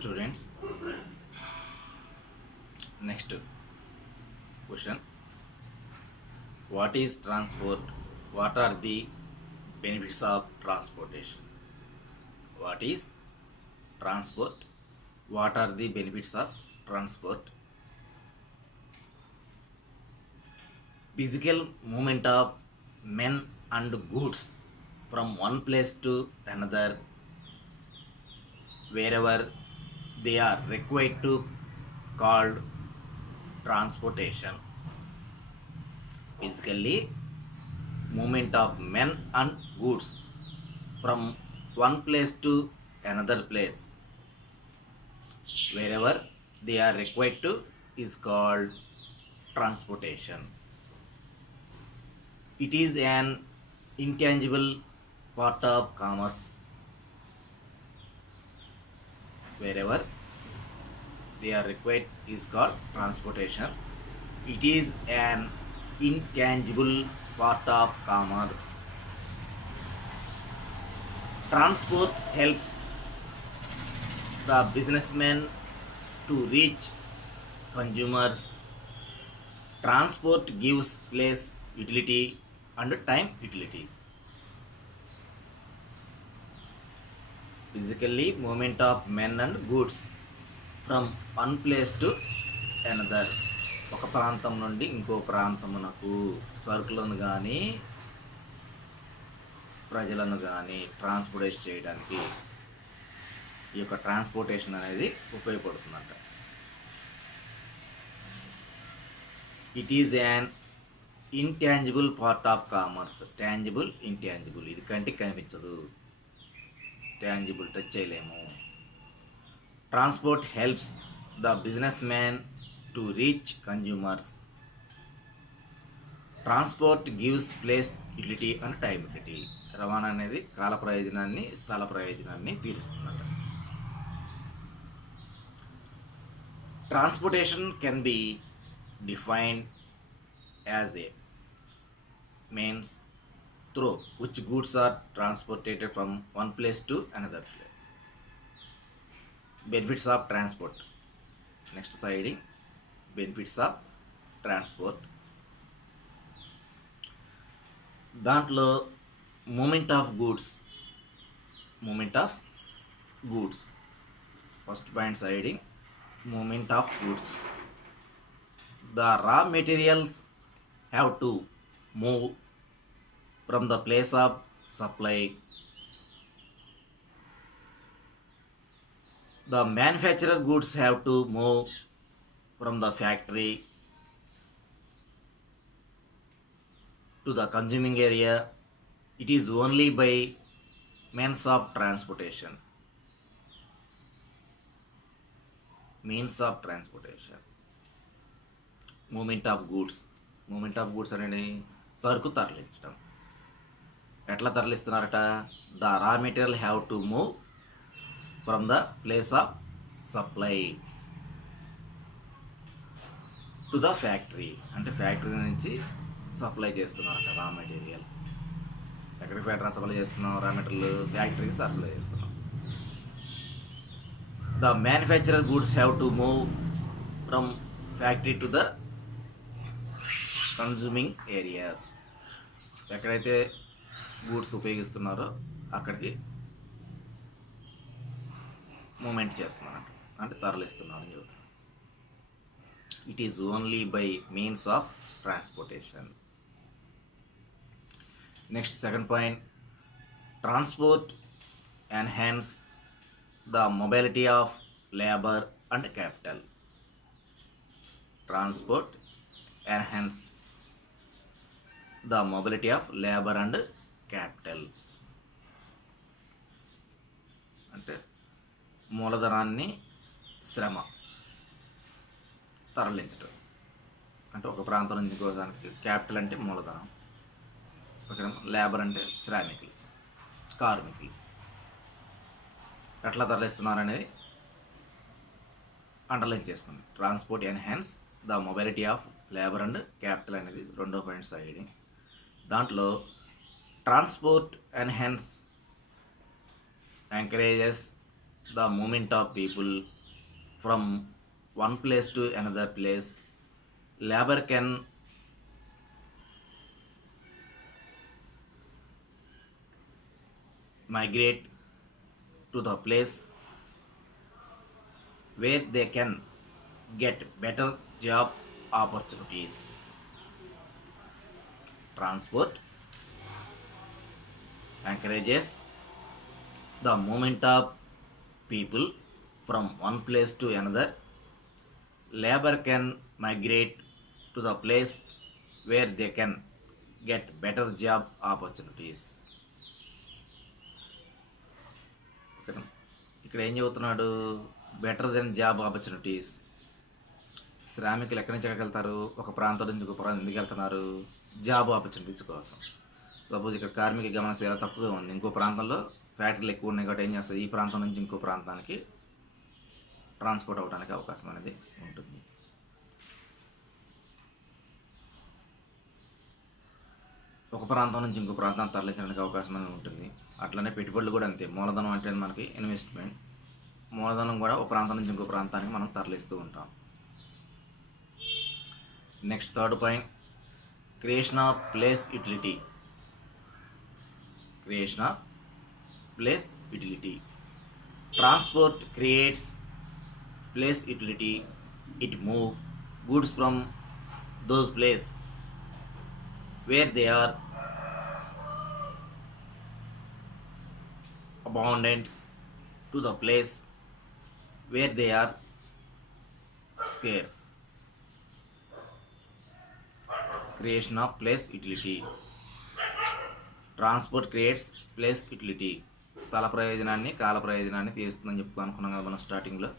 Students, next question. What is transport? What are the benefits of transportation? What is transport? What are the benefits of transport? Physical movement of men and goods from one place to another wherever they are required to called transportation. Physically movement of men and goods from one place to another place wherever they are required to is called transportation. It is an intangible part of commerce. Wherever they are required is called transportation. It is an intangible part of commerce. Transport helps the businessmen to reach consumers. Transport gives place utility and time utility. Physically movement of men and goods from one place to another. ఒక ప్రాంతం నుండి ఇంకో ప్రాంతమునకు సరుకులను కానీ ప్రజలను కానీ ట్రాన్స్పోర్టేట్ చేయడానికి ఈ యొక్క ట్రాన్స్పోర్టేషన్ అనేది ఉపయోగపడుతుందంట. It is an intangible part of commerce. Tangible, intangible, ఇది కంటికి కనిపించదు, టాంజిబుల్ టచ్ చేయలేము. Transport helps the businessman to reach consumers. Transport gives place utility and time utility. రవాణా అనేది కాల ప్రయోజనాన్ని, స్థల ప్రయోజనాన్ని తీరుస్తుందంట. Transportation can be defined as a means through which goods are transported from one place to another place. Benefits of transport. Next slide. Benefits of transport. దాంట్లో movement of goods first point siding. Movement of goods. The raw materials have to move from the place of supply. The manufactured goods have to move from the factory to the consuming area. It is only by means of transportation. Movement of goods. Movement of goods అనేది సరుకు తరలించడం. ఎట్లా తరలిస్తున్నారట? The raw material have to move from the place of supply to the factory. అంటే factory నుంచి supply చేస్తున్నారట raw material. ఎక్కడికి factory supply చేస్తున్నాం? రా మెటీరియల్ ఫ్యాక్టరీకి సప్లై చేస్తున్నాం. The manufacturer goods have to move from factory to the consuming areas. ఎక్కడైతే గూడ్స్ ఉపయోగిస్తున్నారో అక్కడికి మూమెంట్ చేస్తున్నారు, అంటే తరలిస్తున్నారు అని చెబుతారు. It is only by means of transportation. Next second point. Transport enhance the mobility of labour and capital. Transport enhance the mobility of labour and capital. అంటే మూలధనాన్ని, శ్రమ తరలించడం. అంటే ఒక ప్రాంతం నుంచి ఇంకో దానికి. క్యాపిటల్ అంటే మూలధనం, లేబర్ అంటే శ్రామికులు, కార్మికులు. ఎట్లా తరలిస్తున్నారనేది అండర్లైన్ చేసుకోండి. Transport enhance the mobility of labour and capital అనేది రెండో పాయింట్ సైడ్. దాంట్లో transport enhance encourages the movement of people from one place to another place. Labor can migrate to the place where they can get better job opportunities. Transport encourages the movement of people from one place to another. Labor can migrate to the place where they can get better job opportunities. ఇక్కడ ఏం చెబుతున్నాడు? Better than job opportunities. శ్రామికులు ఎక్కడి నుంచి ఎక్కడికి వెళ్తారు? ఒక ప్రాంతం నుంచి ఒక ప్రాంతం ఎందుకు వెళ్తున్నారు? జాబ్ ఆపర్చునిటీస్ కోసం. సపోజ్ ఇక్కడ కార్మిక గమనశీల తక్కువగా ఉంది, ఇంకో ప్రాంతంలో ఫ్యాక్టరీలు ఎక్కువ ఉన్నాయి కాబట్టి ఏం చేస్తారు? ఈ ప్రాంతం నుంచి ఇంకో ప్రాంతానికి ట్రాన్స్పోర్ట్ అవ్వడానికి అవకాశం అనేది ఉంటుంది. ఒక ప్రాంతం నుంచి ఇంకో ప్రాంతాన్ని తరలించడానికి అవకాశం అనేది ఉంటుంది. అట్లనే పెట్టుబడులు కూడా అంతే. మూలధనం అంటే మనకి ఇన్వెస్ట్మెంట్. మూలధనం కూడా ఒక ప్రాంతం నుంచి ఇంకో ప్రాంతానికి మనం తరలిస్తూ ఉంటాం. Next third point, creation of place utility. Creation of place utility. Transport creates place utility. It move goods from those place where they are abundant to the place where they are scarce. Creation of place utility. Transport creates place utility. స్థల ప్రయోజనాన్ని కాల ప్రయోజనాన్ని తీస్తుందని చెప్పి అనుకున్నాం కదా మనం స్టార్టింగ్లో.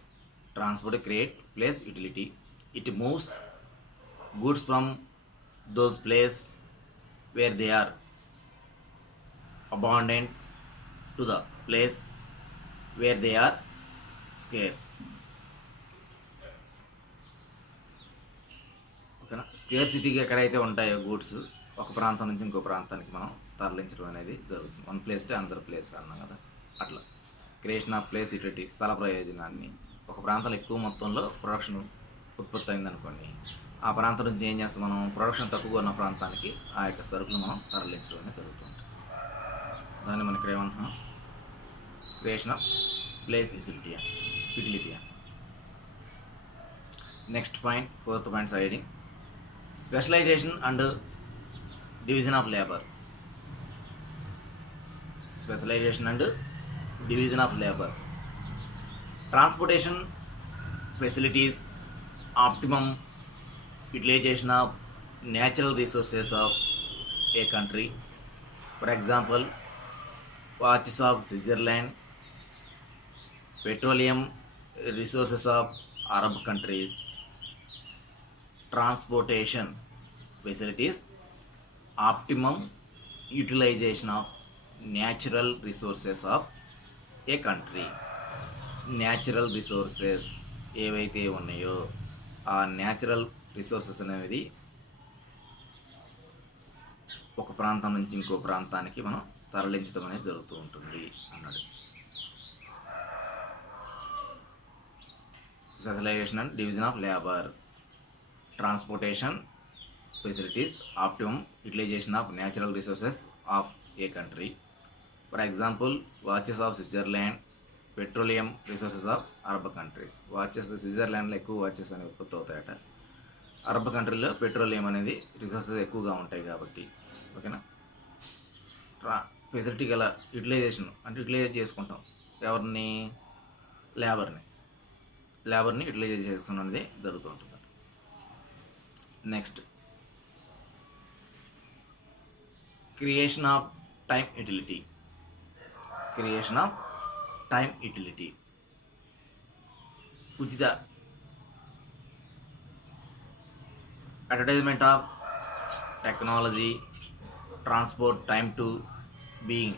Transport create place utility. It moves goods from those place where they are abundant to the place where they are scarce. ఓకేనా? స్కేర్సిటీగా ఎక్కడైతే ఉంటాయో గూడ్స్, ఒక ప్రాంతం నుంచి ఇంకో ప్రాంతానికి మనం తరలించడం అనేది జరుగుతుంది. One place to another place అన్నాం కదా, అట్లా. క్రియేషన్ ఆఫ్ ప్లేస్ యూటిలిటీ, స్థల ప్రయోజనాన్ని. ఒక ప్రాంతంలో ఎక్కువ మొత్తంలో ప్రొడక్షన్ ఉత్పత్తి అయిందనుకోండి, ఆ ప్రాంతం నుంచి ఏం చేస్తాం మనం? ప్రొడక్షన్ తక్కువగా ఉన్న ప్రాంతానికి ఆ యొక్క సరుకులు మనం తరలించడం అనేది జరుగుతుంది. దాన్ని మనం ఇక్కడ ఏమంటున్నాం? Creation of place utility. Next point, fourth point siding, specialisation and division of labour. Specialisation and division of labour. Transportation facilities, optimum utilization of natural resources of a country. For example, watches of Switzerland, petroleum resources of Arab countries. Transportation facilities, optimum utilization of natural resources of a country. Natural resources ఏవైతే ఉన్నాయో ఆ natural resources అనేది ఒక ప్రాంతం నుంచి ఇంకో ప్రాంతానికి మనం తరలించడం అనేది జరుగుతూ ఉంటుంది అన్నాడు. Specialisation and division of labour. Transportation facilities, optimum utilisation of natural resources of a country. For example, watches of Switzerland, petroleum resources of Arab countries. Watches స్విట్జర్లాండ్లో ఎక్కువ వాచెస్ అనేవి ఉత్పత్తి అవుతాయట. అరబ్ కంట్రీలో పెట్రోలియం అనేది రిసోర్సెస్ ఎక్కువగా ఉంటాయి కాబట్టి. ఓకేనా? ఫెసిలిటీ గల యూటిలైజేషన్ అంటే యూటిలైజ్ చేసుకుంటాం ఎవరిని? లేబర్ని యూటిలైజ్ చేసుకున్నది అనేది జరుగుతూ ఉంటుంది. Next, creation of time utility. Creation of time utility. ఉచిత advertisement of technology transport time to being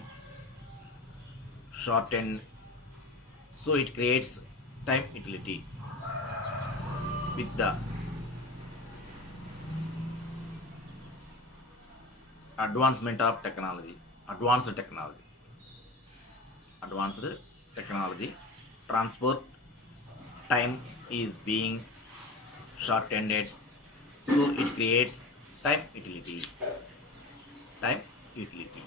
shortened, so it creates time utility. With the advancement of technology, advanced technology, transport time is being short-ended, so it creates time utility. Time utility.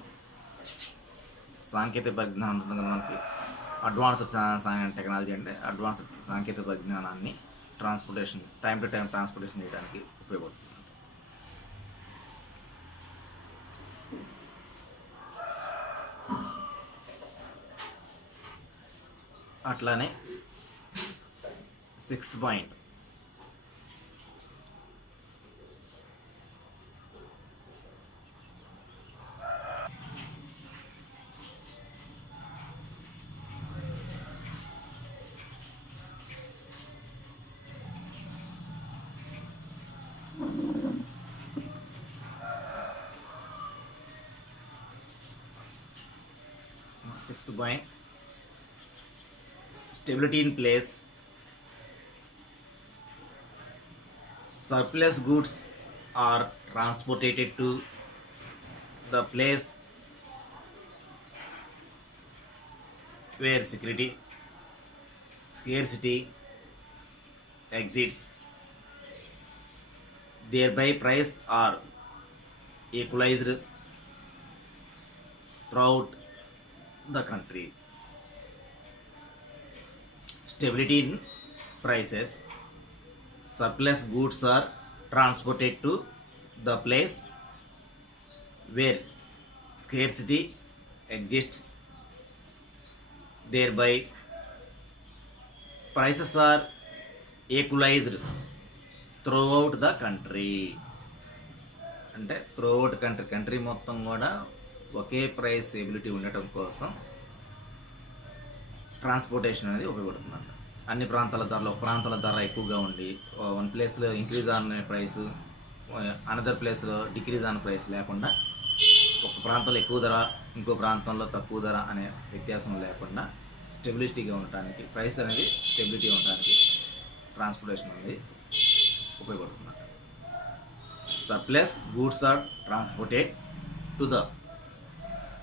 సాంకేతిక పరిజ్ఞానం ఉంటుంది కదా మనకి, advanced technology అంటే అడ్వాన్స్డ్ సాంకేతిక పరిజ్ఞానాన్ని transportation time to time transportation చేయడానికి ఉపయోగపడుతుంది. అట్లానే 6th point, stability in place. Surplus goods are transported to the place where scarcity exists, thereby price are equalized throughout the country. Stability in prices. Surplus goods are transported to the place where scarcity exists, thereby prices are equalized throughout the country. అంటే throughout country మొత్తం కూడా ఒకే price ability ఉండటం కోసం ట్రాన్స్పోర్టేషన్ అనేది ఉపయోగపడుతుందంట. అన్ని ప్రాంతాల ధరలు, ఒక ప్రాంతాల ధర ఎక్కువగా ఉండి వన్ ప్లేస్లో ఇంక్రీజ్ అనే ప్రైస్, అనదర్ ప్లేస్లో డిక్రీజ్ అనే ప్రైస్ లేకుండా, ఒక ప్రాంతంలో ఎక్కువ ధర ఇంకో ప్రాంతంలో తక్కువ ధర అనే వ్యత్యాసం లేకుండా స్టెబిలిటీగా ఉండటానికి, ప్రైస్ అనేది స్టెబిలిటీ ఉండటానికి ట్రాన్స్పోర్టేషన్ అనేది ఉపయోగపడుతుంది. Surplus goods are transported to the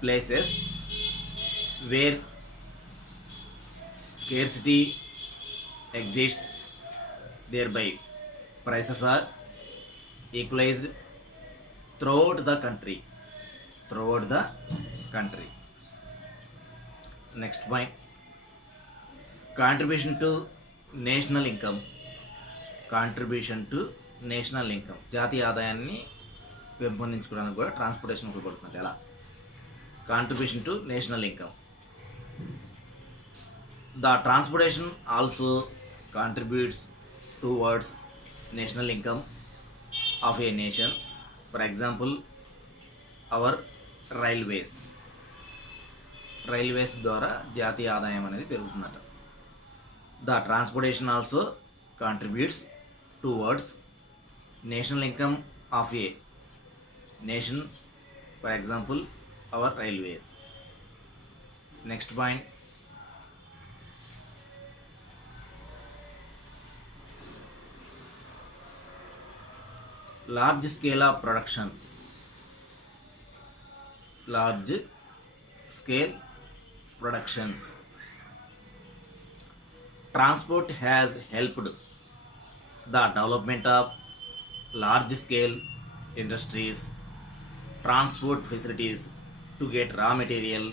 places where scarcity exists, thereby prices are equalized throughout the country. Next point, contribution to national income. జాతీయ ఆదాయాన్ని పెంపొందించుకోవడానికి కూడా ట్రాన్స్పోర్టేషన్ ఉపయోగపడుతుంది. ఎలా? Contribution to national income. The transportation also contributes towards national income of a nation. For example our railways ద్వారా జాతీయ ఆదాయం అనేది పెరుగుతుందట. The transportation also contributes towards national income of a nation, for example our railways. Next point, large scale production. Transport has helped the development of large-scale industries. Transport facilities to get raw material,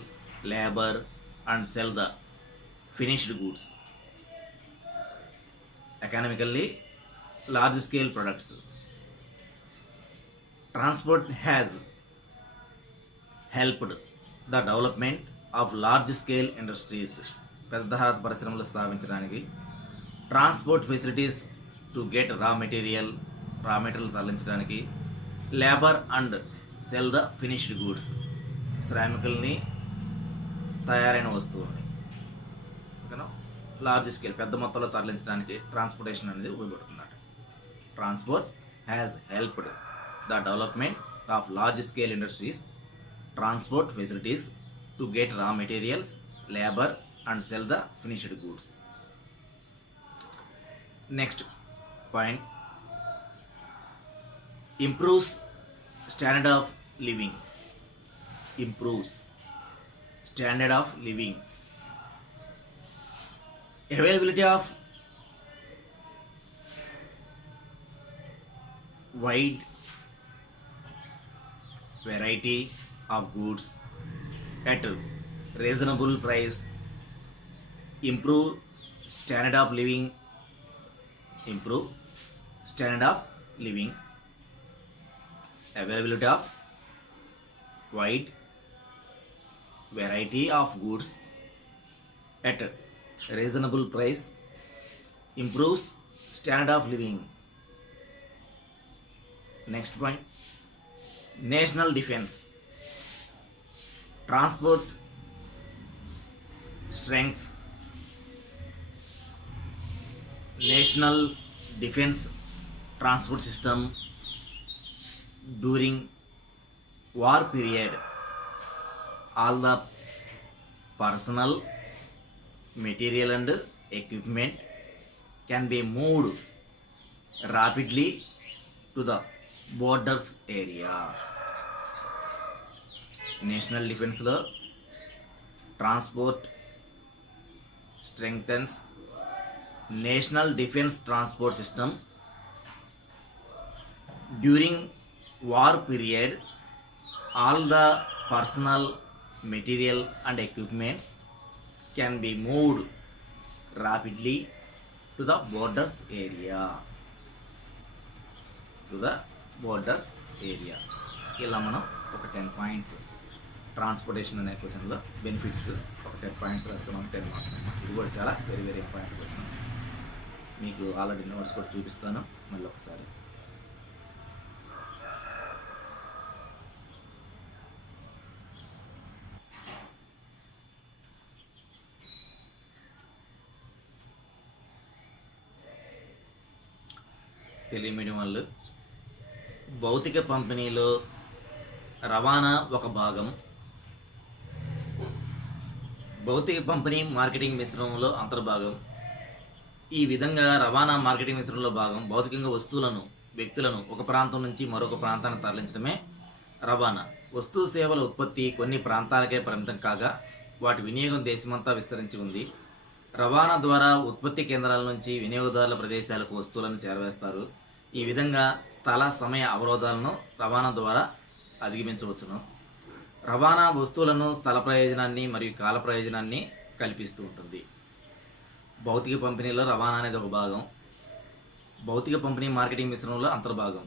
labor, and sell the finished goods. Economically, large-scale products. Transport has helped the development of large-scale industries. పెద్ద పరిశ్రమలు స్థాపించడానికి transport facilities to get raw material తరలించడానికి, labour and sell the finished goods, శ్రామికుల్ని తయారైన వస్తువుని ఓకేనా large scale పెద్ద మొత్తంలో తరలించడానికి ట్రాన్స్పోర్టేషన్ అనేది ఉపయోగపడుతుంది. Transport has helped the development of large scale industries, transport facilities to get రా materials, labour and sell the finished goods. Next point, improves standard of living. Availability of wide variety of goods at reasonable price, improve standard of living, improve standard of living. Availability of wide variety of goods at reasonable price improves standard of living. Next point, national defense, transport strengths, national defense transport system during war period. All the personnel, material and equipment can be moved rapidly to the borders area. National డిఫెన్స్లో transport strengthens national defence transport system during war period. All the personnel material and equipments can be moved rapidly to the borders area. ఇలా మనం ఒక 10 points transportation అనే క్వశ్చన్లో బెనిఫిట్స్ ఒక 10 పాయింట్స్ రాస్తే మనం 10 మార్క్స్ అన్నమాట. ఇది కూడా చాలా వెరీ వెరీ ఇంపార్టెంట్ క్వశ్చన్. మీకు ఆల్రెడీ నోట్స్ కూడా చూపిస్తాను మళ్ళీ ఒకసారి. తెలుగు మీడియం వాళ్ళు భౌతిక పంపిణీలో రవాణా ఒక భాగం. భౌతిక పంపిణీ మార్కెటింగ్ మిశ్రమంలో అంతర్భాగం. ఈ విధంగా రవాణా మార్కెటింగ్ మిశ్రమంలో భాగం. భౌతికంగా వస్తువులను వ్యక్తులను ఒక ప్రాంతం నుంచి మరొక ప్రాంతానికి తరలించడమే రవాణా. వస్తు సేవల ఉత్పత్తి కొన్ని ప్రాంతాలకే పరిమితం కాగా వాటి వినియోగం దేశమంతా విస్తరించి ఉంది. రవాణా ద్వారా ఉత్పత్తి కేంద్రాల నుంచి వినియోగదారుల ప్రదేశాలకు వస్తువులను చేరవేస్తారు. ఈ విధంగా స్థల సమయ అవరోధాలను రవాణా ద్వారా అధిగమించవచ్చును. రవాణా వస్తువులను స్థల ప్రయోజనాన్ని మరియు కాల ప్రయోజనాన్ని కల్పిస్తూ ఉంటుంది. భౌతిక పంపిణీలో రవాణా అనేది ఒక భాగం. భౌతిక పంపిణీ మార్కెటింగ్ మిశ్రమంలో అంతర్భాగం.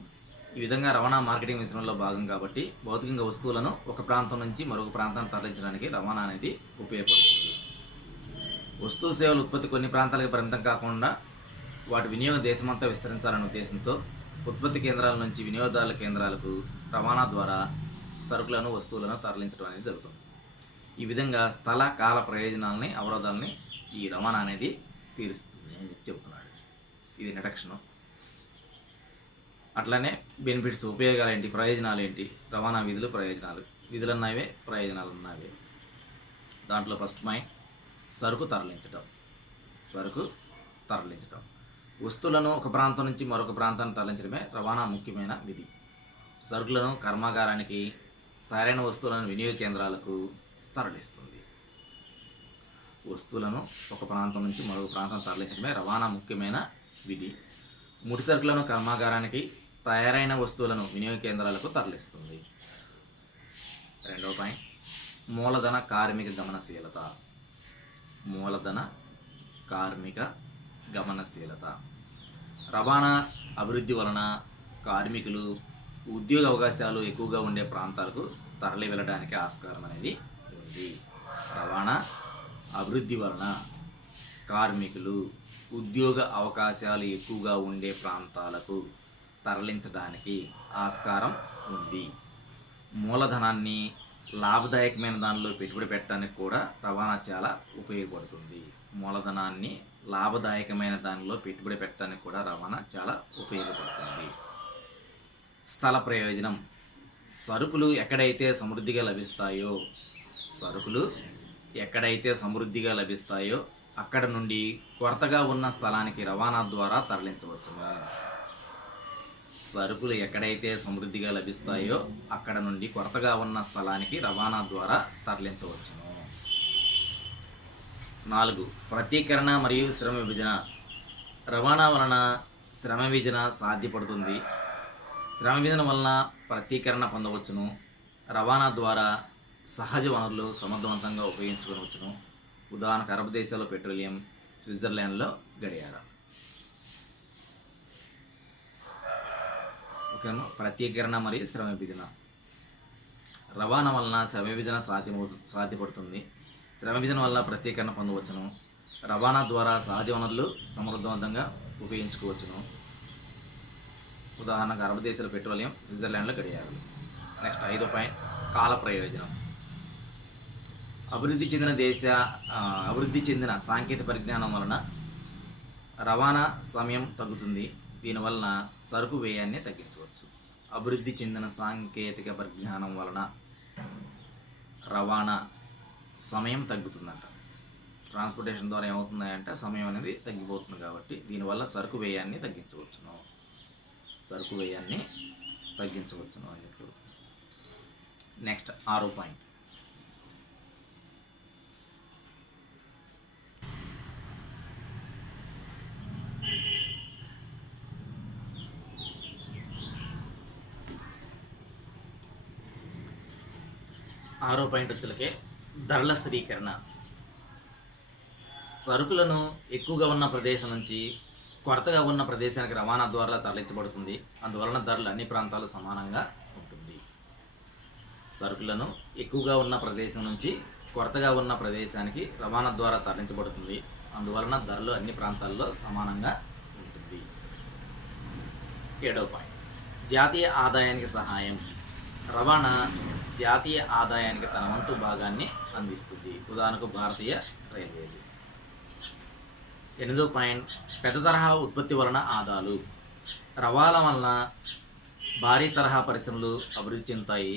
ఈ విధంగా రవాణా మార్కెటింగ్ మిశ్రమంలో భాగం కాబట్టి భౌతికంగా వస్తువులను ఒక ప్రాంతం నుంచి మరొక ప్రాంతాన్ని తరలించడానికి రవాణా అనేది ఉపయోగపడుతుంది. వస్తు సేవల ఉత్పత్తి కొన్ని ప్రాంతాలకు పరిమితం కాకుండా వాటి వినియోగం దేశమంతా విస్తరించాలనే ఉద్దేశంతో ఉత్పత్తి కేంద్రాల నుంచి వినియోగదారుల కేంద్రాలకు రవాణా ద్వారా సరుకులను వస్తువులను తరలించడం అనేది జరుగుతుంది. ఈ విధంగా స్థల కాల ప్రయోజనాలని అవరోధాలని ఈ రవాణా అనేది తీరుస్తుంది అని చెప్తున్నాడు. ఇది ఇంట్రడక్షన్. అట్లానే బెనిఫిట్స్, ఉపయోగాలు ఏంటి, ప్రయోజనాలు ఏంటి, రవాణా విధులు, ప్రయోజనాలు. విధులు అన్నవే, ప్రయోజనాలు ఉన్నవే. దాంట్లో ఫస్ట్ పాయింట్ సరుకు తరలించడం. వస్తువులను ఒక ప్రాంతం నుంచి మరొక ప్రాంతాన్ని తరలించడమే రవాణా ముఖ్యమైన విధి. సరుకులను కర్మాగారానికి, తయారైన వస్తువులను వినియోగ కేంద్రాలకు తరలిస్తుంది. వస్తువులను ఒక ప్రాంతం నుంచి మరొక ప్రాంతం తరలించడమే రవాణా ముఖ్యమైన విధి. ముడి సరుకులను కర్మాగారానికి, తయారైన వస్తువులను వినియోగ కేంద్రాలకు తరలిస్తుంది. రెండవ పాయింట్ మూలధన కార్మిక గమనశీలత. రవాణా అభివృద్ధి వలన కార్మికులు ఉద్యోగ అవకాశాలు ఎక్కువగా ఉండే ప్రాంతాలకు తరలి వెళ్ళడానికి ఆస్కారం అనేది ఉంది. రవాణా అభివృద్ధి వలన కార్మికులు ఉద్యోగ అవకాశాలు ఎక్కువగా ఉండే ప్రాంతాలకు తరలించడానికి ఆస్కారం ఉంది. మూలధనాన్ని లాభదాయకమైన దానిలో పెట్టుబడి పెట్టడానికి కూడా రవాణా చాలా ఉపయోగపడుతుంది. మూలధనాన్ని లాభదాయకమైన దానిలో పెట్టుబడి పెట్టడానికి కూడా రవాణా చాలా ఉపయోగపడుతుంది. స్థల ప్రయోజనం. సరుకులు ఎక్కడైతే సమృద్ధిగా లభిస్తాయో అక్కడ నుండి కొరతగా ఉన్న స్థలానికి రవాణా ద్వారా తరలించవచ్చును. సరుకులు ఎక్కడైతే సమృద్ధిగా లభిస్తాయో అక్కడ నుండి కొరతగా ఉన్న స్థలానికి రవాణా ద్వారా తరలించవచ్చును. 4. ప్రతీకరణ మరియు శ్రమ విభజన. రవాణా వలన శ్రమ విభజన సాధ్యపడుతుంది. శ్రమ విభజన వలన ప్రతీకరణ పొందవచ్చును. రవాణా ద్వారా సహజ వనరులు సమర్థవంతంగా ఉపయోగించుకోవచ్చును. ఉదాహరణకు అరబ్ దేశాల్లో పెట్రోలియం, స్విట్జర్లాండ్లో గడియారం. ఓకేనా. ప్రతీకరణ మరియు శ్రమ విభజన. రవాణా వలన శ్రమ విభజన సాధ్యపడుతుంది. శ్రమ విభజన వల్ల ప్రతీకరణ పొందవచ్చును. రవాణా ద్వారా సహజ వనరులు సమర్థవంతంగా ఉపయోగించుకోవచ్చును. ఉదాహరణకు అరబ్ దేశాల పెట్రోలియం, స్విట్జర్లాండ్లో గడియారాలు. నెక్స్ట్ 5వ పాయింట్, కాల ప్రయోజనం. అభివృద్ధి చెందిన సాంకేతిక పరిజ్ఞానం వలన రవాణా సమయం తగ్గుతుంది. దీనివలన సరుకు వ్యయాన్ని తగ్గించవచ్చు. అభివృద్ధి చెందిన సాంకేతిక పరిజ్ఞానం వలన రవాణా సమయం తగ్గుతుందంట. ట్రాన్స్పోర్టేషన్ ద్వారా ఏమవుతుందంటే సమయం అనేది తగ్గిపోతుంది. కాబట్టి దీనివల్ల సరుకు వ్యయాన్ని తగ్గించవచ్చును అని చెప్పి. నెక్స్ట్ 6వ పాయింట్, వచ్చేలకే ధరల స్థిరీకరణ. సరుకులను ఎక్కువగా ఉన్న ప్రదేశం నుంచి కొరతగా ఉన్న ప్రదేశానికి రవాణా ద్వారా తరలించబడుతుంది. అందువలన ధరలు అన్ని ప్రాంతాలు సమానంగా ఉంటుంది. సరుకులను ఎక్కువగా ఉన్న ప్రదేశం నుంచి కొరతగా ఉన్న ప్రదేశానికి రవాణా ద్వారా తరలించబడుతుంది. అందువలన ధరలు అన్ని ప్రాంతాల్లో సమానంగా ఉంటుంది. 7వ పాయింట్, జాతీయ ఆదాయానికి సహాయం. రవాణా జాతీయ ఆదాయానికి తన వంతు భాగాన్ని అందిస్తుంది. ఉదాహరణకు భారతీయ రైల్వేలు. 8వ పాయింట్, పెద్ద తరహా ఉత్పత్తి వలన ఆదాలు. రవాణా వలన భారీ తరహా పరిశ్రమలు అభివృద్ధి చెందుతాయి.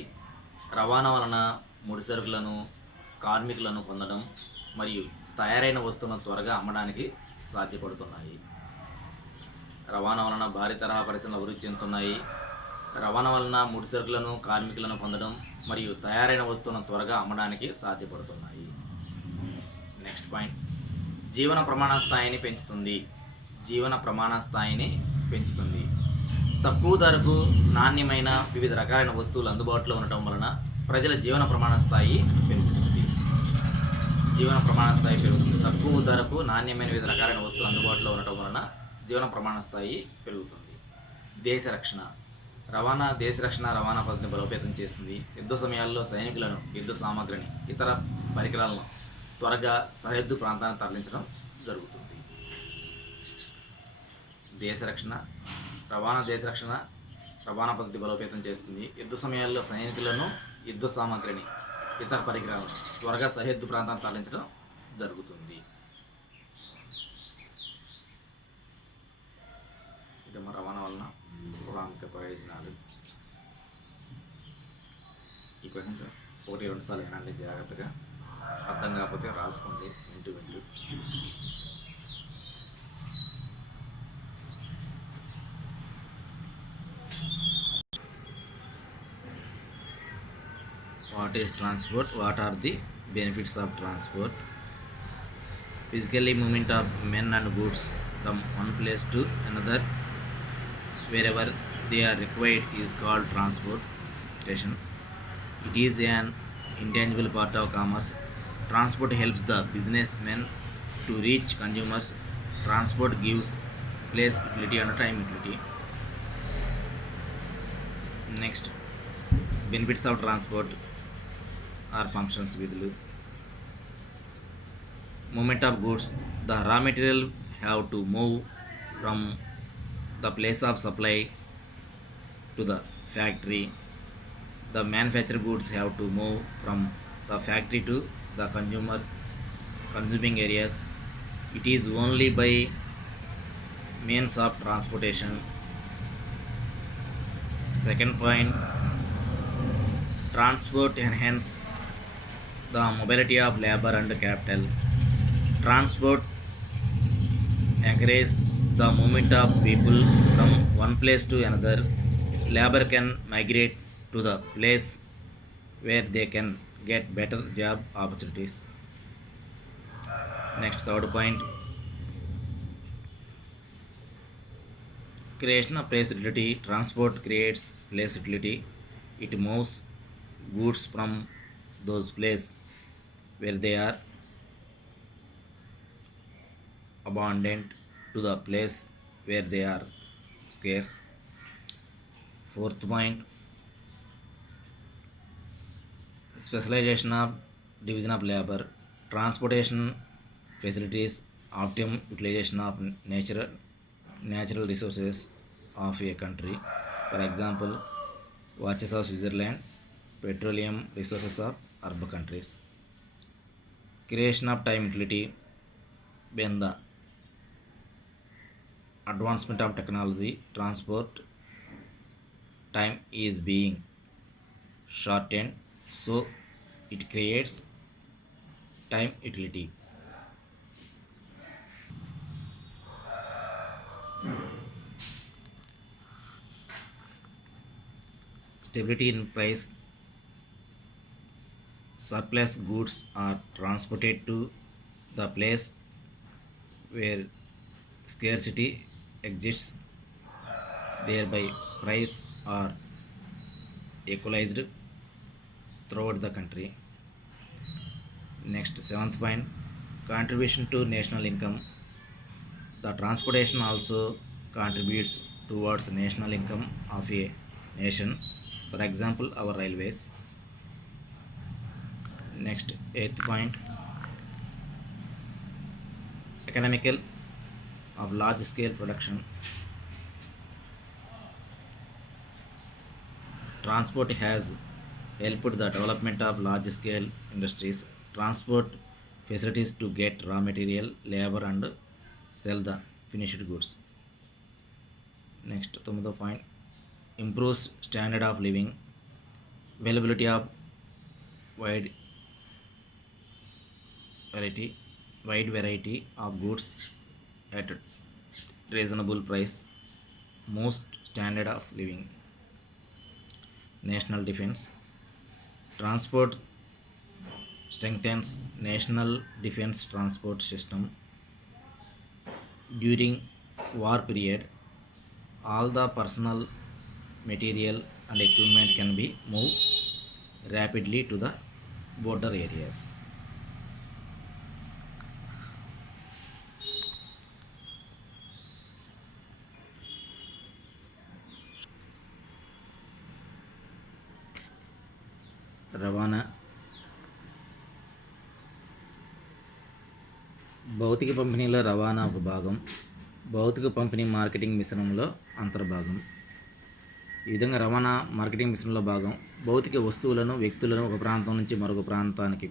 రవాణా వలన ముడి సరుకులను, కార్మికులను పొందడం మరియు తయారైన వస్తువులను త్వరగా అమ్మడానికి సాధ్యపడుతున్నాయి. రవాణా వలన భారీ తరహా పరిశ్రమలు అభివృద్ధి చెందుతున్నాయి. రవాణా వలన ముడి సరుకులను, కార్మికులను పొందడం మరియు తయారైన వస్తువులను త్వరగా అమ్మడానికి సాధ్యపడుతున్నాయి. నెక్స్ట్ పాయింట్, జీవన ప్రమాణ స్థాయిని పెంచుతుంది. తక్కువ ధరకు నాణ్యమైన వివిధ రకాలైన వస్తువులు అందుబాటులో ఉండటం వలన ప్రజల జీవన ప్రమాణ స్థాయి పెరుగుతుంది. తక్కువ ధరకు నాణ్యమైన వివిధ రకాలైన వస్తువులు అందుబాటులో ఉండటం వలన జీవన ప్రమాణ స్థాయి పెరుగుతుంది. దేశ రక్షణ రవాణా పద్ధతిని బలోపేతం చేస్తుంది. యుద్ధ సమయాల్లో సైనికులను, యుద్ధ సామాగ్రిని, ఇతర పరికరాలను త్వరగా సరిహద్దు ప్రాంతానికి తరలించడం జరుగుతుంది. దేశ రక్షణ రవాణా పద్ధతి బలోపేతం చేస్తుంది. యుద్ధ సమయాల్లో సైనికులను, యుద్ధ సామాగ్రిని, ఇతర పరికరాలను త్వరగా సరిహద్దు ప్రాంతానికి తరలించడం జరుగుతుంది. ఇది మన రవాణా వలన ప్రాముఖ్య ప్రయోజనాలు. ఈ క్వశ్చన్ 1-2 సార్లు వినండి జాగ్రత్తగా. అర్థం కాకపోతే రాసుకోండి వింటూ. What is transport? What are the benefits of transport? Physically movement of men and goods from one place to another wherever they are required is called transportation. It is an intangible part of commerce. Transport helps the businessmen to reach consumers. Transport gives place utility and time utility. Next, benefits of transport or functions విధులు. Movement of goods. The raw material have to move from the place of supply to the factory. The manufactured goods have to move from the factory to the consuming areas. It is only by means of transportation. Second point, transport enhance the mobility of labor and capital. Transport encourages the movement of people from one place to another. Labor can migrate to the place where they can get better job opportunities. Next, third point, creation of place utility. Transport creates place utility. It moves goods from those places where they are abundant to the place where they are scarce. Fourth point, specialization of division of labor. Transportation facilities optimum utilization of natural resources of a country. For example, watches of Switzerland, petroleum resources of Arab countries. Creation of time utility. When the advancement of technology, transport time is being shortened, so it creates time utility. Stability in price. Surplus goods are transported to the place where scarcity exists, thereby price are equalized throughout the country. Next, seventh point, contribution to national income. The transportation also contributes towards national income of a nation. For example, our railways. Next, eighth point, economical of large scale production. Transport has helped the development of large scale industries. Transport facilities to get raw material, labor and sell the finished goods. Next, తొమ్మిదో point, improves standard of living. Availability of wide variety of goods at reasonable price. Most standard of living. National defense. Transport strengthens national defense transport system. During war period, all the personal material and equipment can be moved rapidly to the border areas. రవాణా. భౌతిక పంపిణీలో రవాణా ఒక భాగం. భౌతిక పంపిణీ మార్కెటింగ్ మిశ్రమంలో అంతర్భాగం. ఈ విధంగా రవాణా మార్కెటింగ్ మిశ్రమంలో భాగం. భౌతిక వస్తువులను, వ్యక్తులను ఒక ప్రాంతం నుంచి మరొక ప్రాంతానికి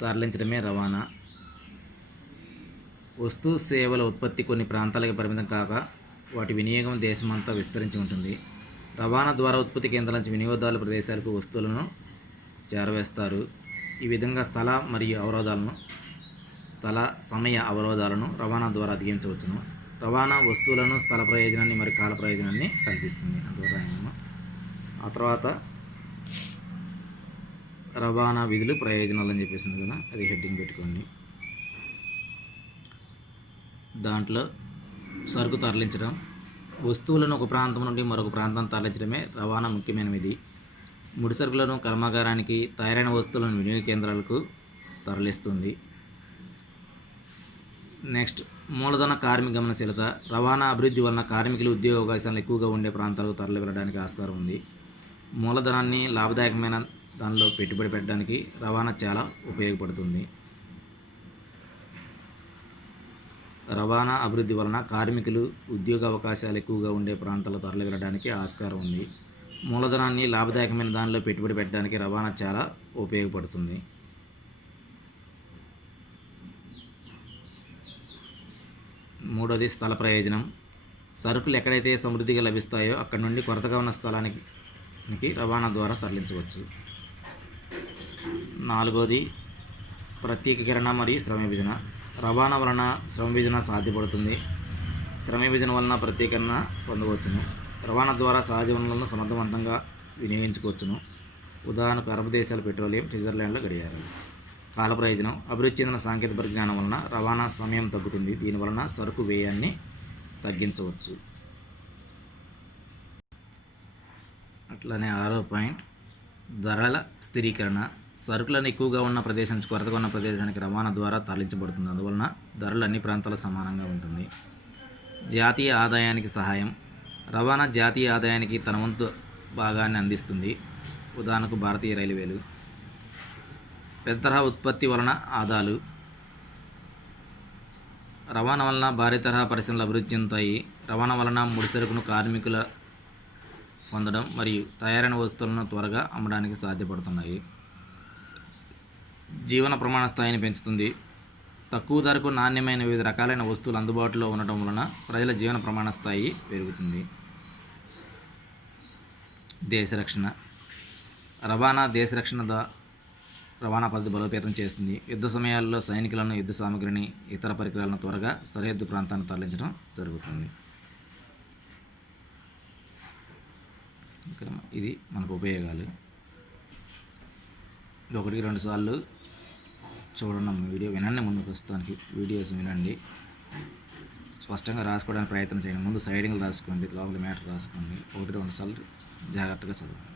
తరలించడమే రవాణా. వస్తు సేవల ఉత్పత్తి కొన్ని ప్రాంతాలకు పరిమితం కాక వాటి వినియోగం దేశమంతా విస్తరించి ఉంటుంది. రవాణా ద్వారా ఉత్పత్తి కేంద్రాల నుంచి వినియోగదారుల ప్రదేశాలకు వస్తువులను చేరవేస్తారు. ఈ విధంగా స్థల సమయ అవరోధాలను రవాణా ద్వారా అధిగమించవచ్చును. రవాణా వస్తువులను, స్థల ప్రయోజనాన్ని మరియు కాల ప్రయోజనాన్ని కల్పిస్తుంది. అందువల్ల ఆ తర్వాత రవాణా విధులు, ప్రయోజనాలు అని చెప్పేసింది కదా, అది హెడ్డింగ్ పెట్టుకోండి. దాంట్లో సరుకు తరలించడం. వస్తువులను ఒక ప్రాంతం నుండి మరొక ప్రాంతం తరలించడమే రవాణా ముఖ్యమైన విధి. ముడి సరుకులను కర్మాగారానికి, తయారైన వస్తువులను వినియోగ కేంద్రాలకు తరలిస్తుంది. నెక్స్ట్, మూలధన కార్మిక గమనశీలత. రవాణా అభివృద్ధి వలన కార్మికులు ఉద్యోగ అవకాశాలు ఎక్కువగా ఉండే ప్రాంతాలకు తరలి వెళ్ళడానికి ఆస్కారం ఉంది. మూలధనాన్ని లాభదాయకమైన దానిలో పెట్టుబడి పెట్టడానికి రవాణా చాలా ఉపయోగపడుతుంది. రవాణా అభివృద్ధి వలన కార్మికులు ఉద్యోగ అవకాశాలు ఎక్కువగా ఉండే ప్రాంతాలకు తరలి వెళ్ళడానికి ఆస్కారం ఉంది. మూలధనాన్ని లాభదాయకమైన దానిలో పెట్టుబడి పెట్టడానికి రవాణా చాలా ఉపయోగపడుతుంది. మూడోది స్థల ప్రయోజనం. సరుకులు ఎక్కడైతే సమృద్ధిగా లభిస్తాయో అక్కడ నుండి కొరతగా ఉన్న స్థలానికి రవాణా ద్వారా తరలించవచ్చు. నాలుగోది ప్రత్యేకీకరణ మరియు శ్రమ విభజన. రవాణా వలన శ్రమ విభజన సాధ్యపడుతుంది. శ్రమ విభజన వలన ప్రత్యేకీకరణ పొందవచ్చును. రవాణా ద్వారా సహజ వనరులను సమర్థవంతంగా వినియోగించుకోవచ్చును. ఉదాహరణకు అరబ్ దేశాల పెట్రోలియం, స్విట్జర్లాండ్లో గడియారాలు. కాల ప్రయోజనం అభివృద్ధి చెందిన సాంకేతిక పరిజ్ఞానం వలన రవాణా సమయం తగ్గుతుంది. దీనివలన సరుకు వ్యయాన్ని తగ్గించవచ్చు. అట్లనే 6వ పాయింట్ ధరల స్థిరీకరణ. సరుకులను ఎక్కువగా ఉన్న ప్రదేశం నుంచి కొరతగా ఉన్న ప్రదేశానికి రవాణా ద్వారా తరలించబడుతుంది. అందువలన ధరలు అన్ని ప్రాంతాల్లో సమానంగా ఉంటుంది. జాతీయ ఆదాయానికి సహాయం. రవాణా జాతీయ ఆదాయానికి తన వంతు భాగాన్ని అందిస్తుంది. ఉదాహరణకు భారతీయ రైల్వేలు. పెద్ద తరహా ఉత్పత్తి వలన ఆదాలు. రవాణా వలన భారీ తరహా పరిశ్రమలు అభివృద్ధి చెందుతాయి. రవాణా వలన ముడిసరుకును కార్మికుల పొందడం మరియు తయారైన వస్తువులను త్వరగా అమ్మడానికి సాధ్యపడుతున్నాయి. జీవన ప్రమాణ స్థాయిని పెంచుతుంది. తక్కువ ధరకు నాణ్యమైన వివిధ రకాలైన వస్తువులు అందుబాటులో ఉండటం వలన ప్రజల జీవన ప్రమాణ స్థాయి పెరుగుతుంది. దేశ రక్షణ. దేశ రవాణా పద్ధతి బలోపేతం చేస్తుంది. యుద్ధ సమయాల్లో సైనికులను, యుద్ధ సామగ్రిని, ఇతర పరికరాలను త్వరగా సరిహద్దు ప్రాంతాన్ని తరలించడం జరుగుతుంది. ఇది మనకు ఉపయోగాలు. 1-2 సార్లు చూడండి వీడియో, వినండి. ముందు ప్రస్తుతానికి వీడియోస్ వినండి, స్పష్టంగా రాసుకోవడానికి ప్రయత్నం చేయండి. ముందు సైడింగ్లు రాసుకోండి, లోపల మ్యాటర్ రాసుకోండి. 1-2 సార్లు జాగ్రత్తగా చదవండి.